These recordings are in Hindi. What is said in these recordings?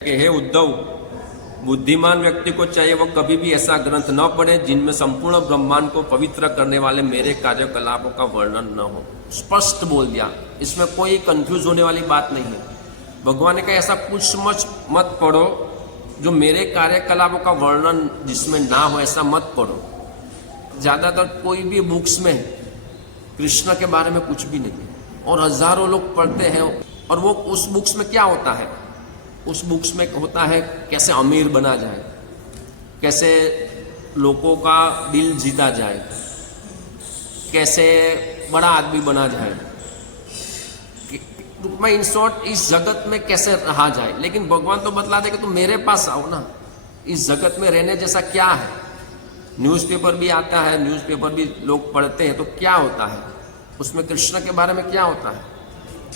कि हे उद्धव, बुद्धिमान व्यक्ति को चाहिए वो कभी भी ऐसा ग्रंथ न पढ़े जिनमें संपूर्ण ब्रह्मांड को पवित्र करने वाले मेरे कार्यकलापों का वर्णन न हो। स्पष्ट बोल दिया, इसमें कोई कंफ्यूज होने वाली बात नहीं है। भगवान ने कहा ऐसा कुछ मत पढ़ो जो मेरे कार्यकलापों का वर्णन जिसमें ना हो, ऐसा मत पढ़ो। ज़्यादातर कोई भी बुक्स में कृष्ण के बारे में कुछ भी नहीं है और हजारों लोग पढ़ते हैं। और वो उस बुक्स में क्या होता है, उस बुक्स में होता है कैसे अमीर बना जाए, कैसे लोगों का दिल जीता जाए, कैसे बड़ा आदमी बना जाए, मैं इन शॉर्ट इस जगत में कैसे रहा जाए। लेकिन भगवान तो बतला दे कि तुम मेरे पास आओ ना, इस जगत में रहने जैसा क्या है। न्यूज़पेपर भी आता है, न्यूज़पेपर भी लोग पढ़ते हैं, तो क्या होता है उसमें, कृष्ण के बारे में क्या होता है।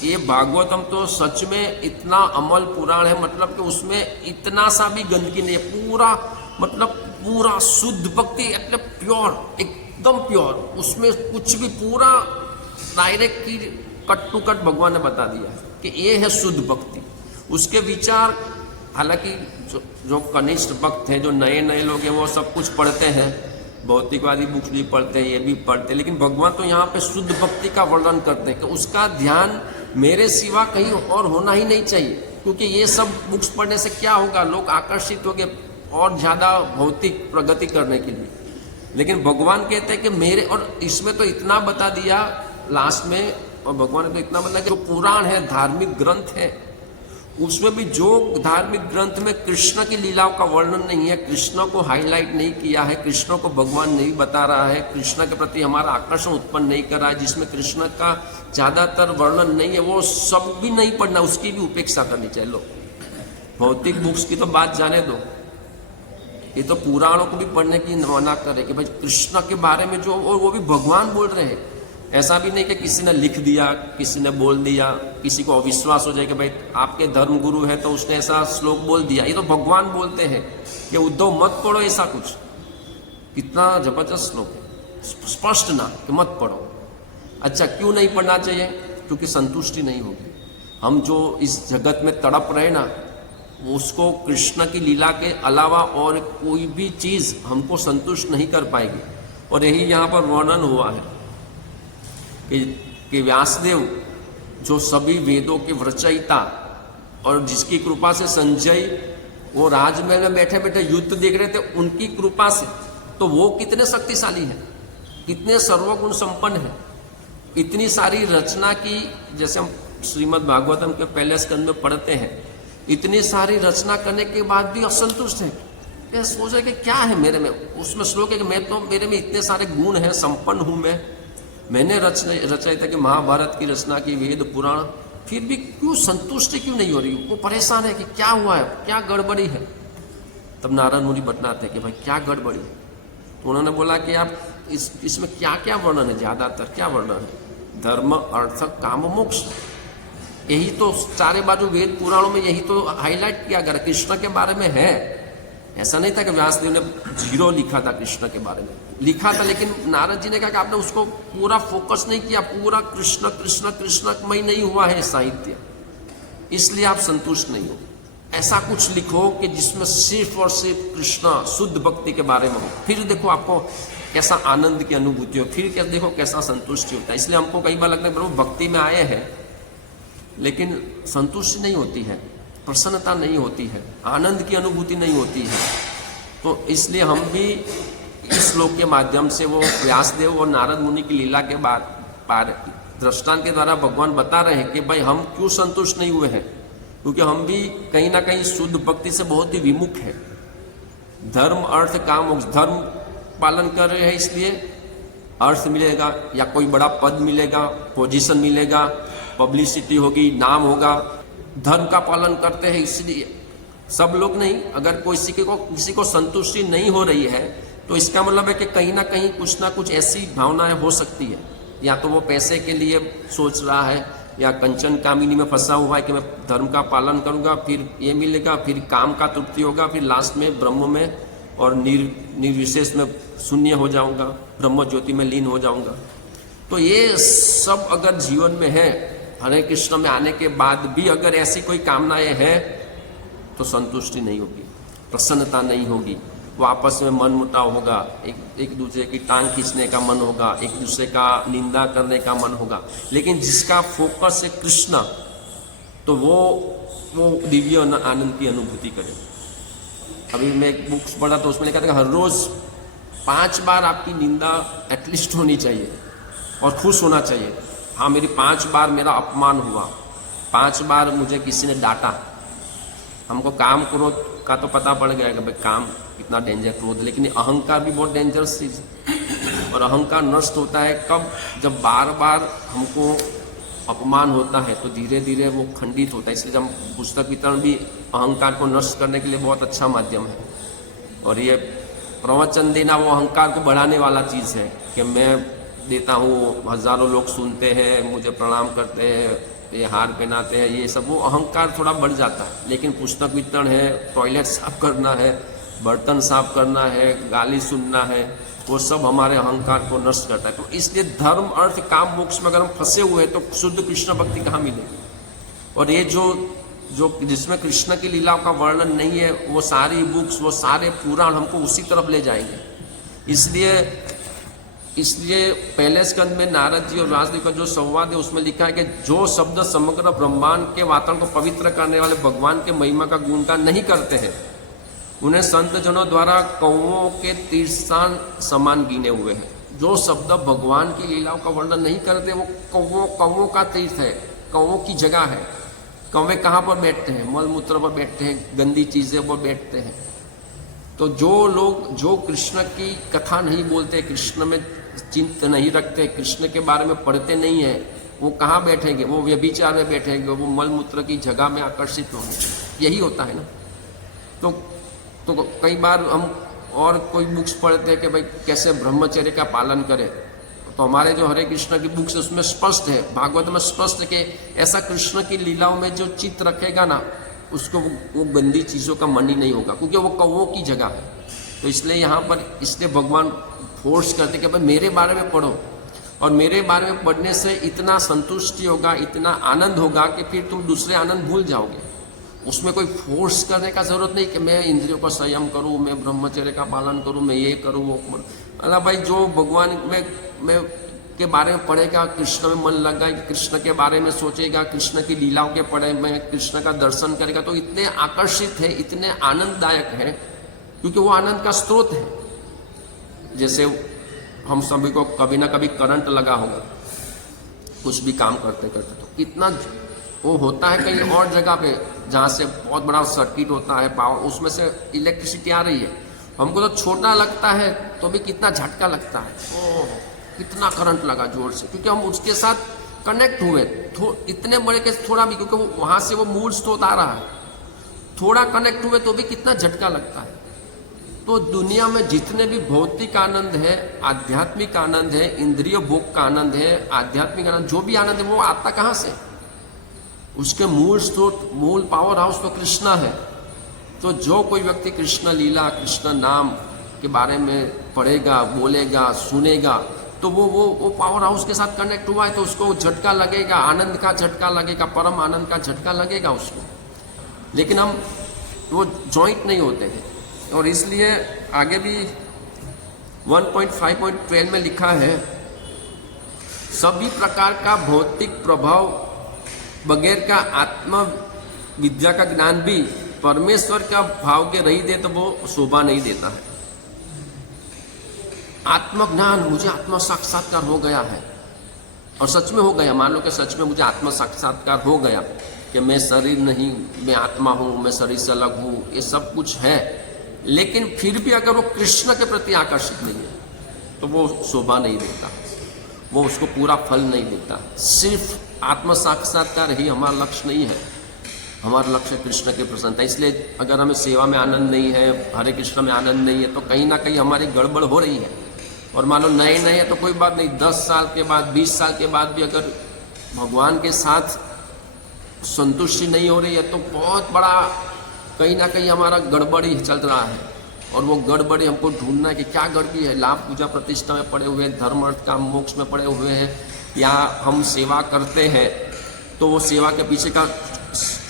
ये भागवतम तो सच में इतना अमल पुराण है, मतलब कि उसमें इतना सा भी गंदगी नहीं है, पूरा मतलब पूरा शुद्ध भक्ति, मतलब प्योर, एकदम प्योर। उसमें कुछ भी, पूरा डायरेक्ट की कट टू कट भगवान ने बता दिया कि ये है शुद्ध भक्ति। उसके विचार, हालांकि जो कनिष्ठ भक्त हैं, जो नए नए लोग हैं, वो सब कुछ पढ़ते हैं, भौतिकवादी बुक्स भी पढ़ते हैं, ये भी पढ़ते हैं, लेकिन भगवान तो यहाँ पे शुद्ध भक्ति का वर्णन करते हैं कि उसका ध्यान मेरे सिवा कहीं और होना ही नहीं चाहिए। क्योंकि ये सब बुक्स पढ़ने से क्या होगा, लोग आकर्षित होंगे और ज़्यादा भौतिक प्रगति करने के लिए। लेकिन भगवान कहते हैं कि मेरे, और इसमें तो इतना बता दिया लास्ट में, और भगवान ने तो इतना बताया कि जो पुराण है, धार्मिक ग्रंथ है, उसमें भी जो धार्मिक ग्रंथ में कृष्ण की लीलाओं का वर्णन नहीं है, कृष्ण को हाईलाइट नहीं किया है, कृष्ण को भगवान नहीं बता रहा है, कृष्ण के प्रति हमारा आकर्षण उत्पन्न नहीं कर रहा है, जिसमें कृष्ण का ज़्यादातर वर्णन नहीं है, वो सब भी नहीं पढ़ना, उसकी भी उपेक्षा करनी चाहिए। लो, भौतिक बुक्स की तो बात जाने दो, ये तो पुराणों को भी पढ़ने की मना करे कि भाई कृष्ण के बारे में जो, और वो भी भगवान बोल रहे हैं। ऐसा भी नहीं कि किसी ने लिख दिया, किसी ने बोल दिया, किसी को अविश्वास हो जाए कि भाई आपके धर्म गुरु है तो उसने ऐसा श्लोक बोल दिया। ये तो भगवान बोलते हैं कि उद्धव मत पढ़ो ऐसा कुछ। कितना जबरदस्त श्लोक है, स्पष्ट ना कि मत पढ़ो। अच्छा, क्यों नहीं पढ़ना चाहिए? क्योंकि संतुष्टि नहीं होगी। हम जो इस जगत में तड़प रहे ना, उसको कृष्ण की लीला के अलावा और कोई भी चीज़ हमको संतुष्ट नहीं कर पाएगी। और यही यहाँ पर वर्णन हुआ है कि व्यासदेव, जो सभी वेदों के रचयिता, और जिसकी कृपा से संजय वो राजमहल में बैठे बैठे युद्ध देख रहे थे, उनकी कृपा से, तो वो कितने शक्तिशाली हैं, कितने सर्वगुण संपन्न हैं, इतनी सारी रचना की। जैसे हम श्रीमद् भागवतम के पहले स्कंद में पढ़ते हैं, इतनी सारी रचना करने के बाद भी असंतुष्ट है। क्या सोच रहे कि क्या है मेरे में? उसमें श्लोक है कि मैं तो, मेरे में इतने सारे गुण हैं, संपन्न हूं मैंने रचना था कि महाभारत की रचना की, वेद पुराण, फिर भी क्यों संतुष्टि क्यों नहीं हो रही? वो परेशान है कि क्या हुआ है, क्या गड़बड़ी है। तब नारद मुनि बतलाते कि भाई क्या गड़बड़ी है। तो उन्होंने बोला कि आप इसमें क्या क्या वर्णन है, ज्यादातर क्या वर्णन है? धर्म, अर्थ, काम, मोक्ष, यही तो चारे बाजू वेद पुराणों में यही तो हाईलाइट किया गया। कृष्ण के बारे में है, ऐसा नहीं था कि व्यासदेव ने जीरो लिखा था कृष्ण के बारे में, लिखा था, लेकिन नारद जी ने कहा कि आपने उसको पूरा फोकस नहीं किया, पूरा कृष्ण कृष्ण कृष्णमय नहीं हुआ है साहित्य, इसलिए आप संतुष्ट नहीं हो। ऐसा कुछ लिखो कि जिसमें सिर्फ और सिर्फ कृष्ण, शुद्ध भक्ति के बारे में हो, फिर देखो आपको कैसा आनंद की अनुभूति हो, फिर क्या देखो कैसा संतुष्टि होता है। इसलिए हमको कई बार लगता है प्रभु भक्ति में आए हैं लेकिन संतुष्टि नहीं होती है, प्रसन्नता नहीं होती है, आनंद की अनुभूति नहीं होती है। तो इसलिए हम भी इस श्लोक के माध्यम से वो व्यासदेव और नारद मुनि की लीला के बाद दृष्टांत के द्वारा भगवान बता रहे हैं कि भाई हम क्यों संतुष्ट नहीं हुए हैं, क्योंकि हम भी कहीं ना कहीं शुद्ध भक्ति से बहुत ही विमुख है। धर्म, अर्थ, काम, मोक्ष, धर्म पालन कर रहे हैं इसलिए अर्थ मिलेगा या कोई बड़ा पद मिलेगा, पोजीशन मिलेगा, पब्लिसिटी होगी, नाम होगा। धर्म का पालन करते हैं इसलिए सब लोग नहीं। अगर किसी को संतुष्टि नहीं हो रही है तो इसका मतलब है कि कहीं ना कहीं कुछ ना कुछ ऐसी भावनाएं हो सकती है, या तो वो पैसे के लिए सोच रहा है, या कंचन कामिनी में फंसा हुआ है कि मैं धर्म का पालन करूंगा, फिर ये मिलेगा, फिर काम का तृप्ति होगा, फिर लास्ट में ब्रह्म में और निर्विशेष में शून्य हो जाऊंगा, ब्रह्म ज्योति में लीन हो जाऊंगा। तो ये सब अगर जीवन में है, हरे कृष्ण में आने के बाद भी अगर ऐसी कोई कामनाएं हैं तो संतुष्टि नहीं होगी, प्रसन्नता नहीं होगी। वो आपस में मन मुटाव होगा, एक दूसरे की टांग खींचने का मन होगा, एक दूसरे का निंदा करने का मन होगा। लेकिन जिसका फोकस है कृष्ण, तो वो दिव्य आनंद की अनुभूति करे। अभी मैं एक बुक्स पढ़ा तो उसमें लिखा था कि हर रोज 5 बार आपकी निंदा एटलीस्ट होनी चाहिए और खुश होना चाहिए। हाँ, मेरी 5 बार मेरा अपमान हुआ, 5 बार मुझे किसी ने डांटा। हमको काम क्रोध का तो पता पड़ गया कि भाई काम कितना डेंजर, क्रोध, लेकिन अहंकार भी बहुत डेंजरस चीज है। और अहंकार नष्ट होता है कब? जब बार बार हमको अपमान होता है तो धीरे धीरे वो खंडित होता है। इसलिए हम पुस्तक वितरण भी अहंकार को नष्ट करने के लिए बहुत अच्छा माध्यम है। और ये प्रवचन देना वो अहंकार को बढ़ाने वाला चीज़ है कि मैं देता हूँ, हजारों लोग सुनते हैं, मुझे प्रणाम करते हैं, ये हार पहनाते हैं, ये सब वो अहंकार थोड़ा बढ़ जाता है। लेकिन पुस्तक वितरण है, टॉयलेट साफ करना है, बर्तन साफ करना है, गाली सुनना है, वो सब हमारे अहंकार को नष्ट करता है। तो इसलिए धर्म अर्थ काम मोक्ष में अगर हम फंसे हुए हैं तो शुद्ध कृष्ण भक्ति कहाँ मिलेगी? और ये जो जिसमें कृष्ण की लीलाओं का वर्णन नहीं है, वो सारी बुक्स, वो सारे पुराण हमको उसी तरफ ले जाएंगे। इसलिए पहले स्कंद में नारद जी और राजदेव का जो संवाद है उसमें लिखा है कि जो शब्द समग्र ब्रह्मांड के वातावरण को पवित्र करने वाले भगवान के महिमा का गुणगान नहीं करते हैं, उन्हें संत जनों द्वारा कौवों के तीर्थस्थान समान गिने हुए हैं। जो शब्द भगवान की लीलाओं का वर्णन नहीं करते वो कौवों का तीर्थ है, कौवों की जगह है। कौवे कहाँ पर बैठते हैं? मल मूत्र पर बैठते हैं, गंदी चीजें पर बैठते हैं। तो जो लोग जो कृष्ण की कथा नहीं बोलते, कृष्ण में चिंत नहीं रखते, कृष्ण के बारे में पढ़ते नहीं है, वो कहाँ बैठेंगे? वो व्यभिचार में बैठेंगे, वो मल मूत्र की जगह में आकर्षित होंगे। यही होता है ना। तो कई बार हम और कोई बुक्स पढ़ते हैं कि भाई कैसे ब्रह्मचर्य का पालन करें, तो हमारे जो हरे कृष्ण की बुक्स उसमें स्पष्ट है, भागवत में स्पष्ट है कि ऐसा कृष्ण की लीलाओं में जो चित्त रखेगा ना, उसको वो गंदी चीज़ों का मन ही नहीं होगा, क्योंकि वो कौवों की जगह है। तो इसलिए यहाँ पर इसलिए भगवान फोर्स करते कि भाई मेरे बारे में पढ़ो, और मेरे बारे में पढ़ने से इतना संतुष्टि होगा, इतना आनंद होगा कि फिर तुम दूसरे आनंद भूल जाओगे। उसमें कोई फोर्स करने का जरूरत नहीं कि मैं इंद्रियों का संयम करूं, मैं ब्रह्मचर्य का पालन करूं, मैं ये करूं वो करूं। अल्लाह भाई जो भगवान में के बारे में पढ़ेगा, कृष्ण में मन लगाएगा, कृष्ण के बारे में सोचेगा, कृष्ण की लीलाओं के पढ़े में कृष्ण का दर्शन करेगा, तो इतने आकर्षित है, इतने आनंददायक है, क्योंकि वो आनंद का स्रोत है। जैसे हम सभी को कभी ना कभी करंट लगा होगा कुछ भी काम करते करते, तो कितना वो होता है कहीं और जगह पे जहाँ से बहुत बड़ा सर्किट होता है, पावर, उसमें से इलेक्ट्रिसिटी आ रही है, हमको तो छोटा लगता है तो भी कितना झटका लगता है, ओह कितना करंट लगा जोर से, क्योंकि हम उसके साथ कनेक्ट हुए। इतने बड़े के थोड़ा भी, क्योंकि वो वहाँ से वो मूल स्रोत आ रहा है, थोड़ा कनेक्ट हुए तो भी कितना झटका लगता है। तो दुनिया में जितने भी भौतिक आनंद है, आध्यात्मिक आनंद है, इंद्रिय भोग का आनंद है, आध्यात्मिक आनंद, जो भी आनंद है वो आता कहाँ से? उसके मूल स्रोत, मूल पावर हाउस तो कृष्ण है। तो जो कोई व्यक्ति कृष्ण लीला, कृष्ण नाम के बारे में पढ़ेगा, बोलेगा, सुनेगा, तो वो पावर हाउस के साथ कनेक्ट हुआ है, तो उसको झटका लगेगा, आनंद का झटका लगेगा, परम आनंद का झटका लगेगा उसको। लेकिन हम वो जॉइंट नहीं होते हैं। और इसलिए आगे भी 1.5.12 में लिखा है, सभी प्रकार का भौतिक प्रभाव बगैर का आत्म विद्या का ज्ञान भी परमेश्वर का भाव के रही दे तो वो शोभा नहीं देता है। आत्मज्ञान, मुझे आत्म साक्षात्कार हो गया है, और सच में हो गया, मान लो कि सच में मुझे आत्म साक्षात्कार हो गया कि मैं शरीर नहीं, मैं आत्मा हूँ, मैं शरीर से अलग हूँ, ये सब कुछ है, लेकिन फिर भी अगर वो कृष्ण के प्रति आकर्षित नहीं है तो वो शोभा नहीं देता, वो उसको पूरा फल नहीं देता। सिर्फ आत्म साक्षात्कार ही हमारा लक्ष्य नहीं है, हमारा लक्ष्य कृष्ण की प्रसन्नता। इसलिए अगर हमें सेवा में आनंद नहीं है, हरे कृष्ण में आनंद नहीं है, तो कहीं ना कहीं हमारी गड़बड़ हो रही है। और मान लो नए नए है तो कोई बात नहीं, 10 साल के बाद, 20 साल के बाद भी अगर भगवान के साथ संतुष्टि नहीं हो रही है तो बहुत बड़ा कहीं ना कहीं हमारा गड़बड़ी चल रहा है। और वो गड़बड़ी हमको ढूंढना है कि क्या गड़बड़ी है। लाभ पूजा प्रतिष्ठा में पड़े हुए हैं, धर्म अर्थ काम मोक्ष में पड़े हुए हैं, या हम सेवा करते हैं तो वो सेवा के पीछे का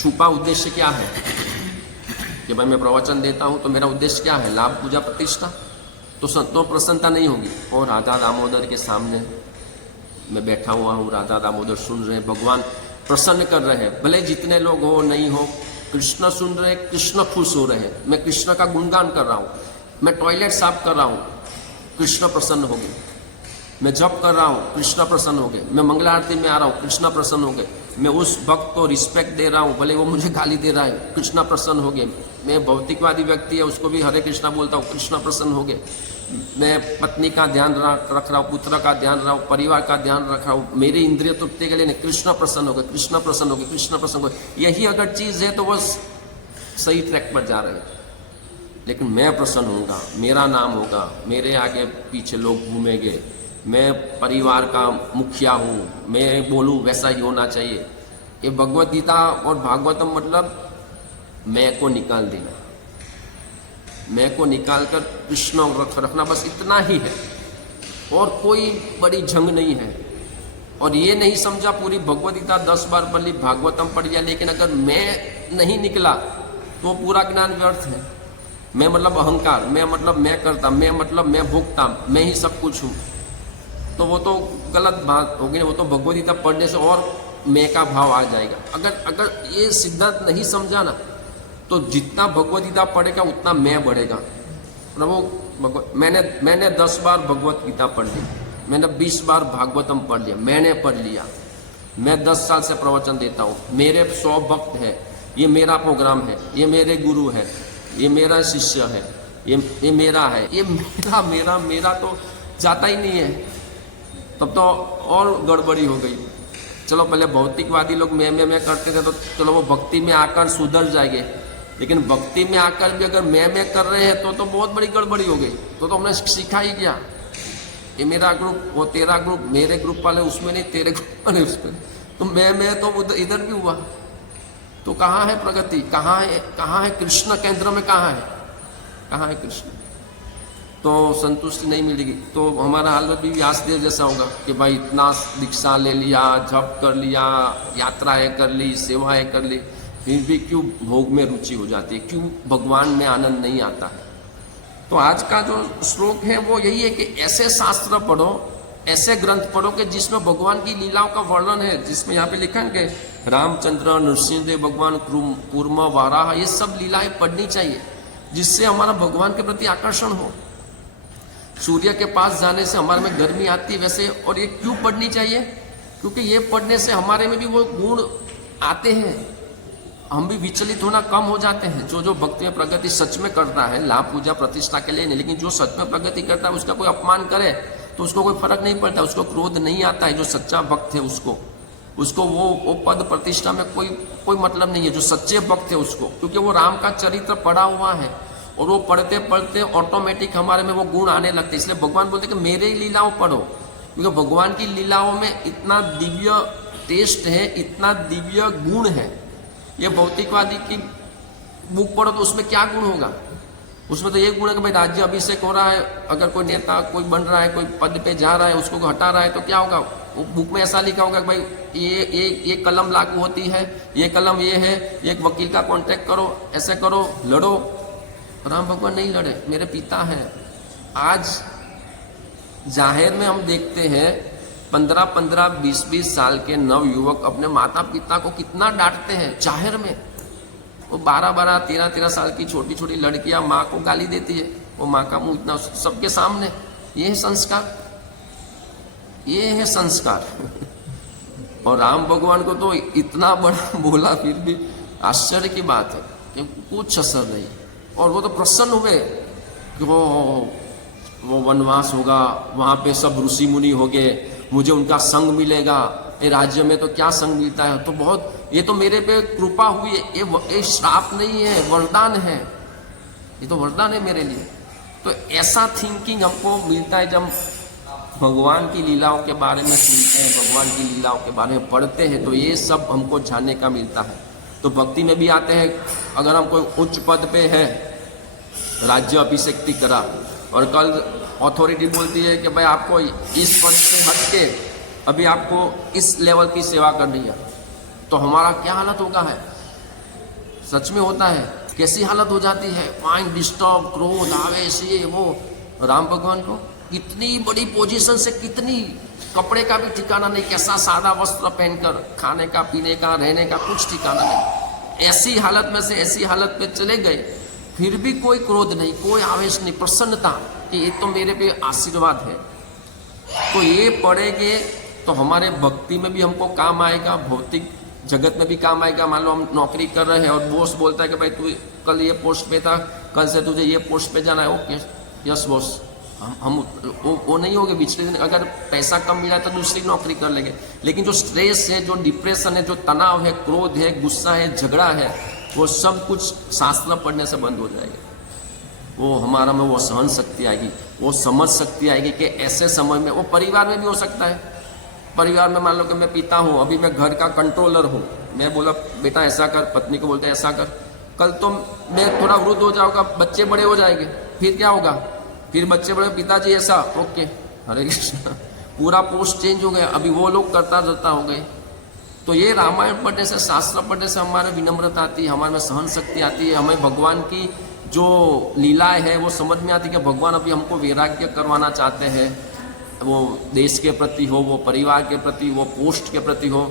छुपा उद्देश्य क्या है? कि भाई मैं प्रवचन देता हूँ तो मेरा उद्देश्य क्या है, लाभ पूजा प्रतिष्ठा, तो संतों प्रसन्नता नहीं होगी। और राधा दामोदर के सामने मैं बैठा हुआ हूँ, राधा दामोदर सुन रहे हैं, भगवान प्रसन्न कर रहे हैं, भले जितने लोग हो नहीं हो, कृष्ण सुन रहे हैं, कृष्ण खुश हो रहे हैं। मैं कृष्ण का गुणगान कर रहा हूँ, मैं टॉयलेट साफ कर रहा हूँ, कृष्ण प्रसन्न हो गए। मैं जप कर रहा हूँ, कृष्ण प्रसन्न हो गए। मैं मंगला आरती में आ रहा हूँ, कृष्ण प्रसन्न हो गए। मैं उस भक्त को रिस्पेक्ट दे रहा हूँ, भले वो मुझे गाली दे रहा है, कृष्ण प्रसन्न हो गए। मैं भौतिकवादी व्यक्ति है, उसको भी हरे कृष्णा बोलता हूँ, कृष्ण प्रसन्न हो गए। मैं पत्नी का ध्यान रख रहा हूँ, पुत्र का ध्यान रख रहा हूँ, परिवार का ध्यान रख रहा हूँ, मेरी इंद्रिय तृप्ति के लिए नहीं, कृष्ण प्रसन्न हो गए, कृष्ण प्रसन्न हो गए, कृष्ण प्रसन्न हो गए। यही अगर चीज़ है तो वो सही ट्रैक पर जा रहे हैं। लेकिन मैं प्रसन्न होऊंगा, मेरा नाम होगा, मेरे आगे पीछे लोग घूमेंगे, मैं परिवार का मुखिया हूँ, मैं बोलूँ वैसा ही होना चाहिए। ये भगवद गीता और भागवतम मतलब मैं को निकाल देना, मैं को निकाल कर कृष्ण रखना, बस इतना ही है और कोई बड़ी जंग नहीं है। और ये नहीं समझा पूरी भगवद गीता 10 बार पढ़ ली, भागवतम पढ़ लिया, लेकिन अगर मैं नहीं निकला तो पूरा ज्ञान व्यर्थ है। मैं मतलब अहंकार, मैं मतलब मैं करता, मैं मतलब मैं भोगता, मैं ही सब कुछ हूँ, तो वो तो गलत बात होगी। वो तो भगवद गीता पढ़ने से और मैं का भाव आ जाएगा। अगर ये सिद्धांत नहीं समझा ना, तो जितना भगवद गीता पढ़ेगा उतना मैं बढ़ेगा। प्रभु मैंने 10 बार भगवद गीता पढ़ ली, मैंने 20 बार भागवतम पढ़ लिया, मैंने पढ़ लिया। मैं 10 साल से प्रवचन देता हूँ, मेरे 100 भक्त है, ये मेरा प्रोग्राम है, ये मेरे गुरु है, ये मेरा शिष्य है, ये मेरा है, ये मेरा मेरा मेरा तो जाता ही नहीं है। तब तो और गड़बड़ी हो गई। चलो पहले भौतिकवादी लोग मैं करते थे, तो चलो वो भक्ति में आकर सुधर जाएंगे, लेकिन भक्ति में आकर भी अगर मैं कर रहे हैं तो बहुत बड़ी गड़बड़ी हो गई। तो हमने सीखा ही क्या, ये मेरा ग्रुप, वो तेरा ग्रुप, मेरे ग्रुप वाले उसमें नहीं, तेरे ग्रुप वाले उसमें, तो मैं तो इधर भी हुआ। तो कहाँ है प्रगति, कहाँ है कृष्ण केंद्र में, कहाँ है कृष्ण? तो संतुष्टि नहीं मिलेगी। तो हमारा हालत भी व्यासदेव जैसा होगा कि भाई इतना दीक्षा ले लिया, जप कर लिया, यात्राएं कर ली, सेवाएं कर ली, फिर भी क्यों भोग में रुचि हो जाती है, क्यों भगवान में आनंद नहीं आता है? तो आज का जो श्लोक है वो यही है कि ऐसे शास्त्र पढ़ो, ऐसे ग्रंथ पढ़ो कि जिसमें भगवान की लीलाओं का वर्णन है, जिसमें यहाँ पे लिखा है कि रामचंद्र, नृसिंहदेव भगवान, कूर्म, वाराह, ये सब लीलाएं पढ़नी चाहिए, जिससे हमारा भगवान के प्रति आकर्षण हो। सूर्य के पास जाने से हमारे में गर्मी आती है वैसे, और ये क्यों पढ़नी चाहिए? क्योंकि ये पढ़ने से हमारे में भी वो गुण आते हैं, हम भी विचलित होना कम हो जाते हैं। जो भक्ति में प्रगति सच में करता है, लाभ पूजा प्रतिष्ठा के लिए नहीं, लेकिन जो सच में प्रगति करता है, उसका कोई अपमान करे तो उसको कोई फर्क नहीं पड़ता, उसको क्रोध नहीं आता है। जो सच्चा भक्त है उसको वो पद प्रतिष्ठा में कोई मतलब नहीं है, जो सच्चे भक्त है उसको, क्योंकि वो राम का चरित्र पढ़ा हुआ है, और वो पढ़ते पढ़ते ऑटोमेटिक हमारे में वो गुण आने लगते। इसलिए भगवान बोलते कि मेरे लीलाओं पढ़ो, क्योंकि भगवान की लीलाओं में इतना दिव्य टेस्ट है, इतना दिव्य गुण है। ये भौतिकवादी की बुक पढ़ो तो उसमें क्या गुण होगा? उसमें तो ये गुण है कि भाई राज्य अभिषेक हो रहा है, अगर कोई नेता कोई बन रहा है, कोई पद पे जा रहा है, उसको हटा रहा है तो क्या होगा? वो बुक में ऐसा लिखा होगा कि भाई ये कलम लागू होती है, ये कलम ये है, एक वकील का कॉन्टेक्ट करो, ऐसे करो, लड़ो। राम भगवान नहीं लड़े, मेरे पिता हैं। आज जाहिर में हम देखते हैं 15-15, 20-20 साल के नव युवक अपने माता पिता को कितना डांटते हैं जाहिर में। वो 12-12, 13-13 साल की छोटी छोटी लड़कियां माँ को गाली देती है, वो माँ का मुंह इतना सबके सामने। ये है संस्कार, ये है संस्कार। और राम भगवान को तो इतना बड़ा बोला, फिर भी आश्चर्य की बात है कि कुछ असर नहीं। और वो तो प्रसन्न हुए कि वो वनवास होगा, वहाँ पे सब ऋषि मुनि हो गए, मुझे उनका संग मिलेगा। ये राज्य में तो क्या संग मिलता है, तो बहुत, ये तो मेरे पे कृपा हुई है, ये श्राप नहीं है, वरदान है, ये तो वरदान है मेरे लिए। तो ऐसा थिंकिंग हमको मिलता है जब भगवान की लीलाओं के बारे में सुनते हैं, भगवान की लीलाओं के बारे में पढ़ते हैं, तो ये सब हमको जानने का मिलता है। तो भक्ति में भी आते हैं, अगर हम कोई उच्च पद पे है, राज्य अभिषेक्ति करा, और कल अथॉरिटी बोलती है कि भाई आपको इस पद से हट के अभी आपको इस लेवल की सेवा करनी है, तो हमारा क्या हालत होगा? है सच में होता है कैसी हालत हो जाती है, माइंड डिस्टर्ब, क्रोध, आवेश, ये वो। राम भगवान को इतनी बड़ी पोजीशन से, कितनी कपड़े का भी ठिकाना नहीं, कैसा सादा वस्त्र पहनकर, खाने का, पीने का, रहने का कुछ ठिकाना नहीं, ऐसी हालत में से ऐसी हालत में चले गए, फिर भी कोई क्रोध नहीं, कोई आवेश नहीं, प्रसन्नता कि ये तो मेरे पे आशीर्वाद है। तो ये पढ़ेंगे तो हमारे भक्ति में भी हमको काम आएगा, भौतिक जगत में भी काम आएगा। मान लो हम नौकरी कर रहे हैं और बॉस बोलता है कि भाई तू कल ये पोस्ट पे था, कल से तुझे ये पोस्ट पे जाना है, ओके यस बॉस, हम वो नहीं होंगे पिछले दिन। अगर पैसा कम मिला तो दूसरी नौकरी कर लेंगे, लेकिन जो स्ट्रेस है, जो डिप्रेशन है, जो तनाव है, क्रोध है, गुस्सा है, झगड़ा है, वो सब कुछ शास्त्र पढ़ने से बंद हो जाएगा। वो हमारा में वो सहन शक्ति आएगी, वो समझ शक्ति आएगी कि ऐसे समय में, वो परिवार में भी हो सकता है। परिवार में मान लो कि मैं पिता हूँ, अभी मैं घर का कंट्रोलर हूँ, मैं बोला बेटा ऐसा कर, पत्नी को बोलते ऐसा कर, कल तो मैं थोड़ा वृद्ध हो जाऊँगा, बच्चे बड़े हो जाएंगे, फिर क्या होगा? फिर बच्चे बड़े, पिताजी ऐसा, ओके हरे कृष्ण, पूरा पोस्ट चेंज हो गया, अभी वो लोग करता धरता हो गए। तो ये रामायण पढ़ने से, शास्त्र पढ़ने से हमारे विनम्रता आती है, हमारे में सहन शक्ति आती है, हमें भगवान की जो लीलाएं है वो समझ में आती है कि भगवान अभी हमको वैराग्य करवाना चाहते हैं। वो देश के प्रति हो, वो परिवार के प्रति, वो पोस्ट के प्रति हो।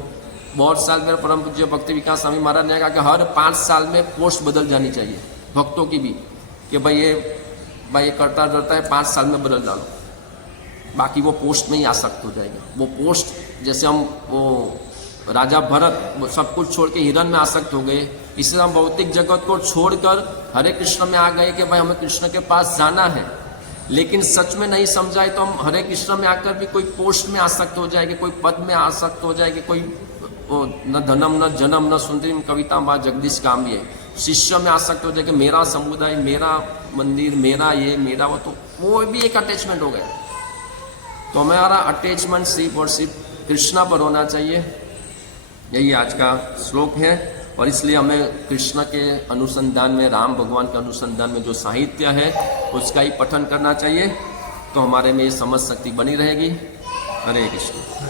बहुत साल मेरे परम पूज्य भक्ति विकास स्वामी महाराज ने कहा कि हर 5 साल में पोस्ट बदल जानी चाहिए, भक्तों की भी, कि भाई ये करता रहता है, 5 साल में बदल डालो, बाकी वो पोस्ट में ही आसक्त हो जाएगा। वो पोस्ट, जैसे हम वो राजा भरत सब कुछ छोड़ के हिरण में आसक्त हो गए, इसलिए हम भौतिक जगत को छोड़कर हरे कृष्ण में आ गए कि भाई हमें कृष्ण के पास जाना है। लेकिन सच में नहीं समझाए तो हम हरे कृष्ण में आकर भी कोई पोस्ट में आसक्त हो जाएंगे, कोई पद में आसक्त हो जाएंगे, कोई न धनम न जन्म न सुंदरी कविता बा जगदीश काम, ये शिष्य में आसक्त हो जाएंगे, मेरा समुदाय, मेरा मंदिर, मेरा ये, मेरा वो, तो वो भी एक अटैचमेंट हो गया। तो हमारा अटैचमेंट सिर्फ और सिर्फ कृष्णा पर होना चाहिए। यही आज का श्लोक है। और इसलिए हमें कृष्ण के अनुसंधान में, राम भगवान के अनुसंधान में जो साहित्य है उसका ही पठन करना चाहिए, तो हमारे में ये समझ शक्ति बनी रहेगी। हरे कृष्ण।